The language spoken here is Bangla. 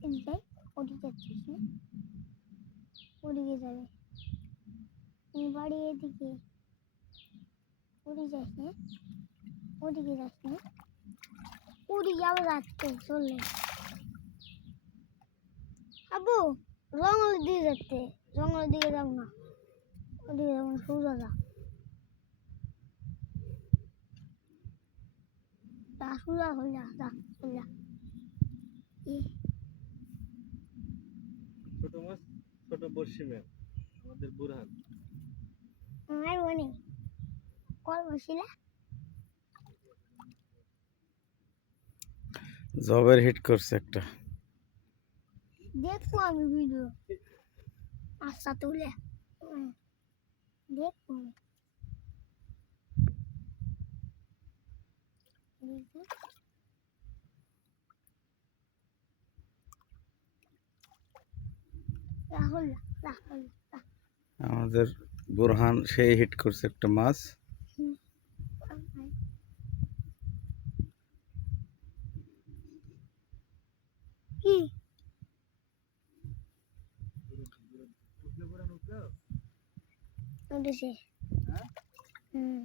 আসিস না ওদিকে যাবে এই বাড়ি এদিকে ওদিকে যাস না ওদিকে যাস না ওদিকে আবার যাচ্ছে চললে আবু জঙ্গলের দিকে যাচ্ছে জঙ্গলের দিকে যাব না ওদিকে যাব না সোজা যা সোজা হয়ে যা যা ছোট বর্ষি ম্যাম আমাদের বুরহান আমার মনে কল বসিলা জবের হিট করছে একটা দেখবো আমি ভিডিও আচ্ছা তুলে হুম, দেখবো আমাদের বুরহান সেই হিট করছে একটা মাছ। কি? হুম।